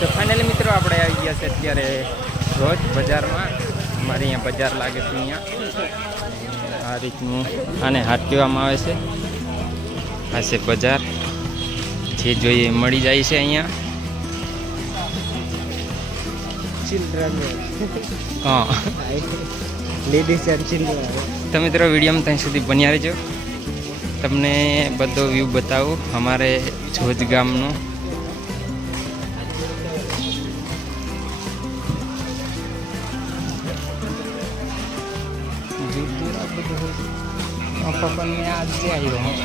તો ફાઇનલી મિત્રો આપણે આવી ગયા છે અત્યારે રોજ બજારમાં. અમારે અહીંયા બજાર લાગે છે અહીંયા. આ રીતનું આને હાટ કહેવામાં આવે છે. આ છે બજાર. જે જોઈએ મળી જાય છે અહીંયા. હા. લેડીઝ એન્ડ ચિલ્ડ્રન તો મિત્રો વિડીયોમાં ત્યાં સુધી બન્યા રહેજો. તમને બધો વ્યૂ બતાવું. અમારે જોજ ગામનો પપ્પાને આજે આવ્યો હું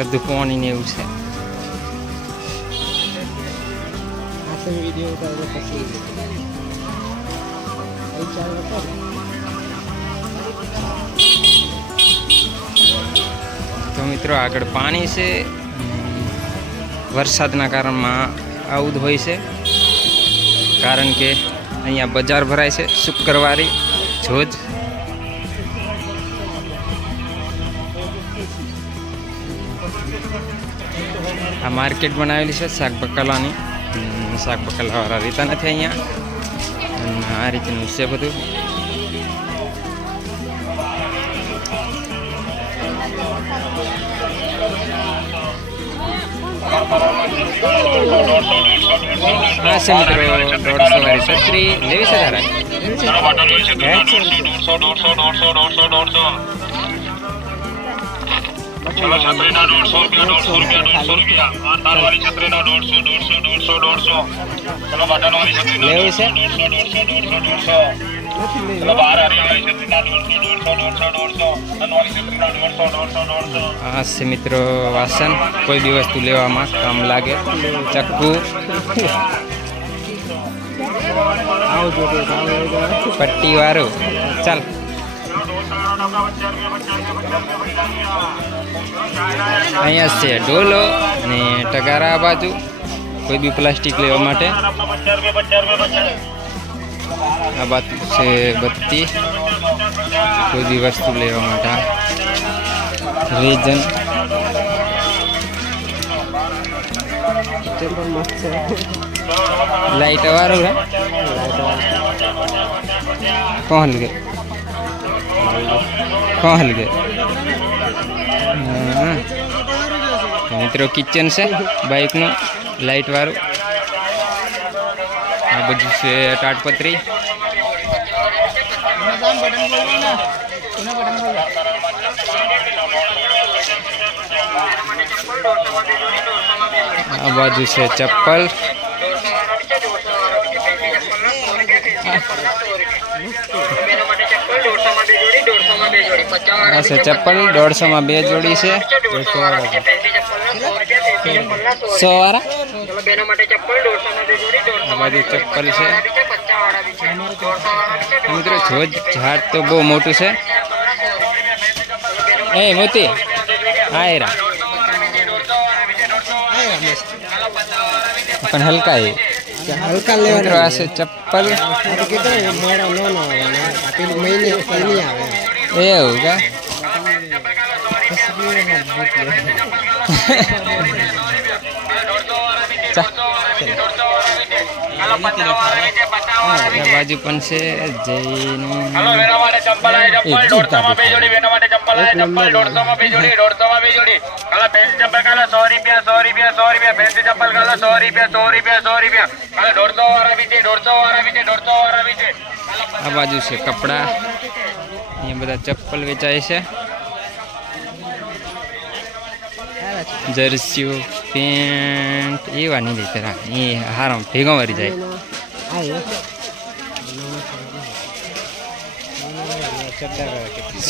અડધું પાણી ને એવું છે. આ તો વીડિયો ઉતારો પછી અહીં તો મિત્રો આગળ પાણી છે. વરસાદના કારણમાં આવું જ હોય છે. કારણ કે અહીંયા બજાર ભરાય છે શુક્રવારે જોજ આ માર્કેટ બનાવેલી છે શાક બકાલાની. શાક બકાલાવાળા રહેતા નથી અહીંયા. આ રીતનું છે બધું. હા છે મિત્રો દોઢસો વાળી છત્રી લેવી છે તારા ચલો છત્રીના દોઢસો રૂપિયા દોઢસો રૂપિયા દોઢસો રૂપિયા આ વાળી છત્રીના દોઢસો દોઢસો દોઢસો દોઢસો ચલો બટન વાળી છત્રીના લેવું છે? દોઢસો દોઢસો દોઢસો દોઢસો આ છે મિત્રો વાસણ કોઈ બી વસ્તુ લેવામાં કામ લાગે. ચક્કુ. પટ્ટી વાળું ચાલ. અહીંયા છે ઢોલો ને ટગારા આ બાજુ. કોઈ બી પ્લાસ્ટિક લેવા માટે. આ બાત છે બત્તી. કોઈ બી વસ્તુ લેવા માટે. છે લાઈટ વાળું રે હલ ગए હલ ગए મિત્રો કિચન છે બાઇકનું લાઈટ વાળું. બધું છે તાટપત્રી આ બાજુ છે ચપ્પલ. છે ચપ્પલ દોઢસોમાં બે જોડી છે. સો વાળા આ બાજુ ચપ્પલ છે. મિત્રો જોજ ઝાડ તો બહુ મોટું છે. એ મોતી. હા એરા પણ હલકા એ. હલકા લેવાના આ છે. ચપ્પલ. એવું કા? ચા આ બાજુ પણ છે આ બાજુ છે કપડા. અહીંયા બધા ચપ્પલ વેચાય છે. જર્સીઓ. પેન્ટ એવા નહીં લઈ રાખ એ હારામ ભેગો મરી જાય.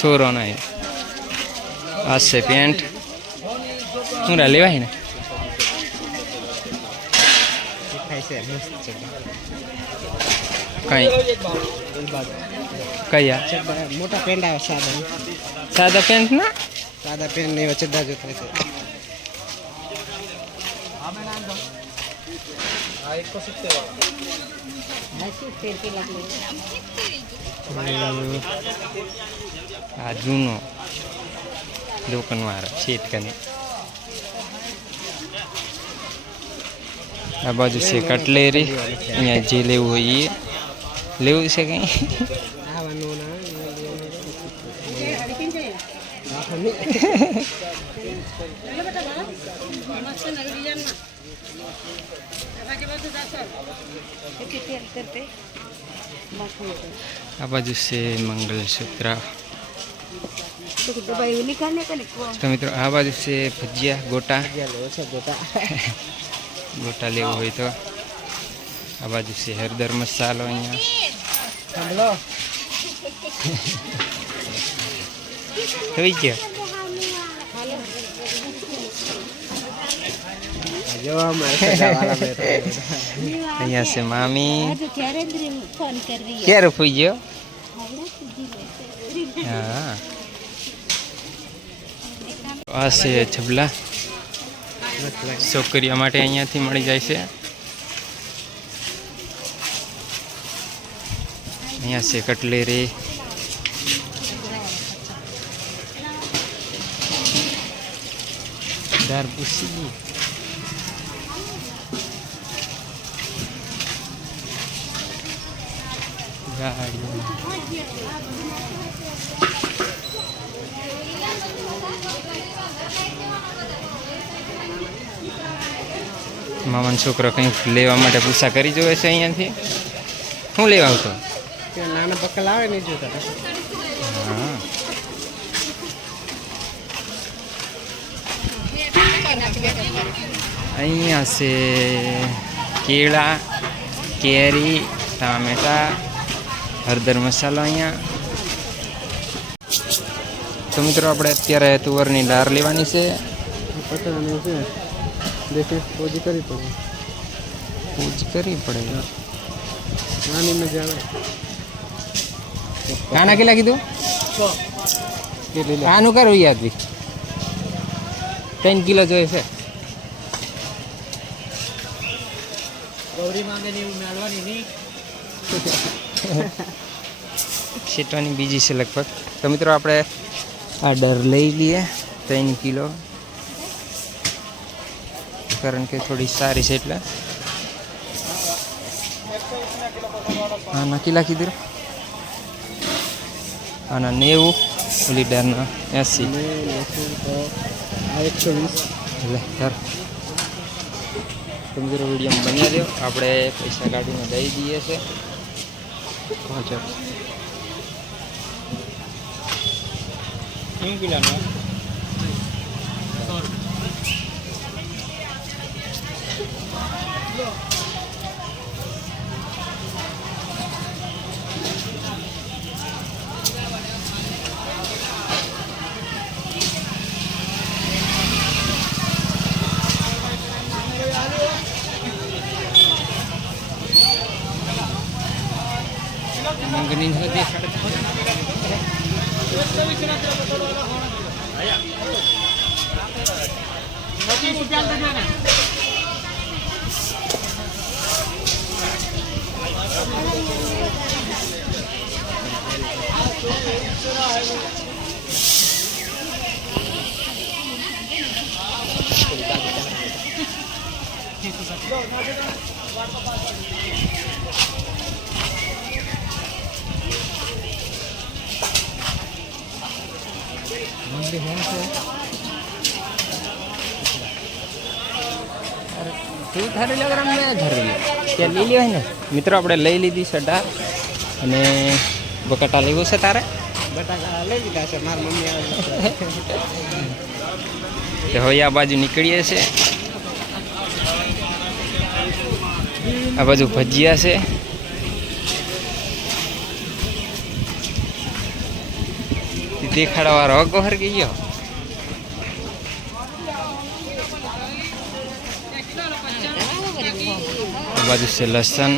સોરો નહીં. આ છે પેન્ટ. શું લેવાય ને? કઈ? કયા? મોટા પેન્ટ આવે સાદા. સાદા પેન્ટ ના? સાદા પેન્ટ ને એવા ચડ્ડા જોતા આ જૂનો દુકાનવાળા સીટ કને આ બાજુ છે કટલેરી. અહીંયા જે લેવું હોય એ લેવું છે કંઈ? આ બાજુ છે મંગલસૂત્ર. તો મિત્રો આ બાજુ છે ભજીયા ગોટા. ગોટા. લેવો લેવું હોય તો. આ બાજુ છે હરદર મસાલો અહીંયા. થઈ ગયો જો અમારે સગાવાલા બેઠા અહીંયા છે મામી ક્યારે ફૂઈ ગયો હા આ છે છબલા છોકરીઓ માટે અહીંયાથી મળી જાય છે અહીંયા છે કટલેરી દાર પૂછી મામાનો છોકરો કંઈક લેવા માટે પૂછા કરી જોવે છે અહીંયાથી? શું લેવા આવતો? નાના બકલ આવે નહીં જોતા અહીંયા છે કેળા કેરી ટામેટા હળદર મસાલો અહીંયા. તો મિત્રો આપણે અત્યારે તુવરની દાળ લેવાની છે. પકડવાનું છે. દેખે કરી પડે. પૂજ કરવી પડે? નાની મજા આવે. કાના કેટલા કીધું? આનું કરું યાદ ત્રણ કિલો જોઈએ છે. ગૌરી માંગે એવું મેળવાની નહીં. શેટવાની બીજી છે લગભગ. તો મિત્રો આપણે આ ડર લઈ લઈએ, ત્રણ કિલો. કારણ કે થોડી સારી છે એટલે. હા નક્કી લાખી દે. આના નેવું. ઓલી ડરના, એંસી. એકસો વીસ એટલે સર તમે વીડિયો બનાવી દો. આપણે પૈસા કાઢીને દઈ દઈએ છે. પહોંચો શું કિલોનો મંગની ન દેખાડે તું ધારી લે મેં ધારી લે ત્યાં લઈ લેવાય ને? મિત્રો, આપણે લઈ લીધી સડા અને બકાટા લેવું છે તારે? બટાકા આ બાજુ નીકળીએ છે. આ બાજુ ભજીયા છે. દેખાડવા હગો હરગી ગયો. આ બાજુ છે લસણ.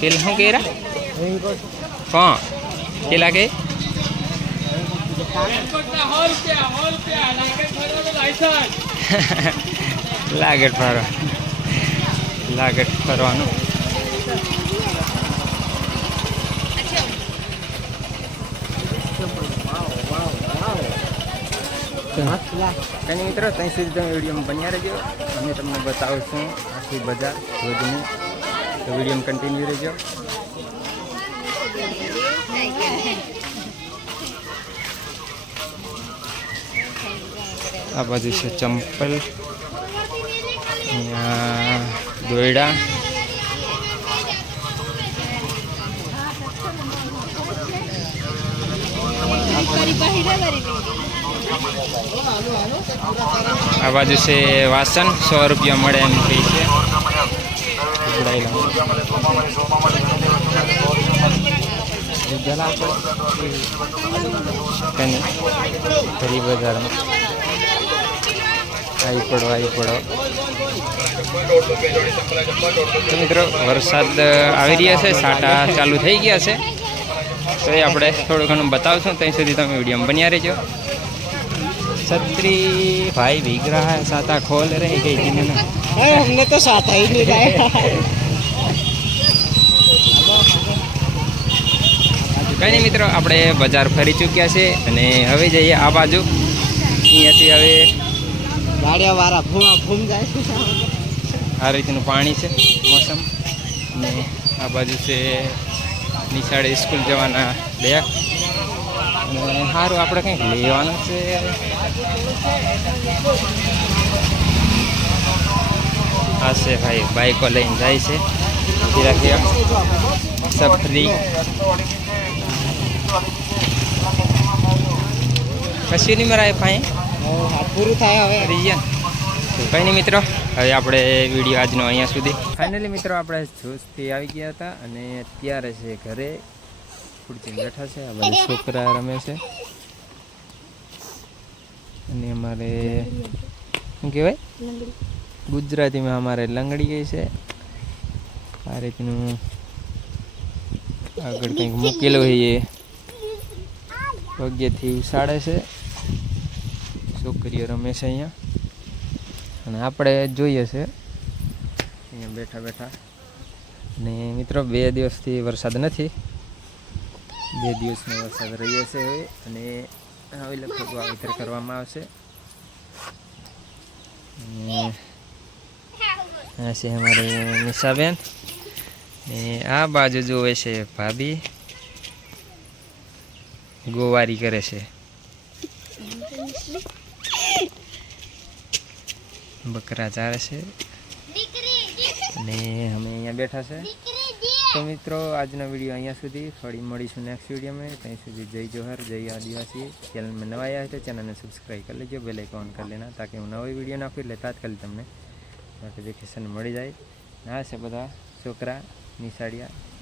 खेल हूँ के हाँ खेला के? लागट फर। लागट फर कहीं मित्र तीन सुधी वीडियो में बनिया रहो हमें तुम बताओ आखिरी बजार रोजनी। તો વિડીયોમાં કન્ટિન્યુ રહેજો આ બાજુ છે ચંપલ અહીંયા દોયડા આ બાજુ છે વાસણ સો રૂપિયા મળે એમ કહી છે લાવો. એ ફરી બજારમાં આવી પડો આવી પડો મિત્રો, વરસાદ આવી રહ્યા છે, સાટા ચાલુ થઈ ગયા છે તો એ આપણે થોડું ઘણું બતાવશું, ત્યાં સુધી તમે વિડીયોમાં બન્યા રહેજો छतरी भाई भीग रहा है साता खोल रही गई थी मैंने अरे हमने तो साथ ही नहीं लाया કંઈ નહીં મિત્રો આપણે બજાર ફરી ચૂક્યા છે અને હવે જઈએ આ બાજુ અહીંયાથી હવે ગાડિયા વાળા ભૂમા ભૂમ જાય આ રીતનું પાણી છે મોસમ અને આ બાજુ છે નિશાળે સ્કૂલ જવાના બેગ અને સારું આપણે કંઈક લેવાનું છે. આ છે ભાઈ બાઈકો લઈને જાય છે. સફરી કશું નહીં મરાય ભાઈ? પૂરું થાય હવે. રિઝન કંઈ નહીં મિત્રો હવે આપણે વીડિયો આજનો અહીંયા સુધી. ફાઇનલી મિત્રો આપણે જોશથી આવી ગયા હતા અને અત્યારે છે ઘરે. ખુરચી બેઠા છે. આ બધા છોકરા રમે છે. અને અમારે, શું કહેવાય? ગુજરાતીમાં અમારે લંગડી ગઈ છે. આ રીતનું આગળ કંઈક મૂકેલું હોય એ પગેથી ઉછાળે છે. છોકરીઓ રમે છે અહીંયા. અને આપણે જોઈએ છે. અહીંયા બેઠા બેઠા. અને મિત્રો, બે દિવસથી વરસાદ નથી. બે દિવસનો વરસાદ રહ્યો છે હવે અને હવે લગભગ વાવેતર કરવામાં આવશે. આ છે અમારે નિશાબેન. ને આ બાજુ જોવે છે ભાભી. ગોવારી કરે છે. બકરા ચારે છે. અને અમે અહીંયા બેઠા છે. તો મિત્રો, આજનો વીડિયો અહીંયા સુધી. ફરી મળીશું નેક્સ્ટ વિડીયોમાં ત્યાં સુધી જય જોહર, જય આદિવાસી. ચેનલમાં નવા આવ્યા તો ચેનલને સબસ્ક્રાઈબ કરી લેજો બેલ આઇકોન કરી લેના તાકે હું નવો વીડિયો નાખું એટલે તાત્કાલિક તમને નોટિફિકેશન મળી જાય. ના છે બધા. છોકરા, નિશાળિયા.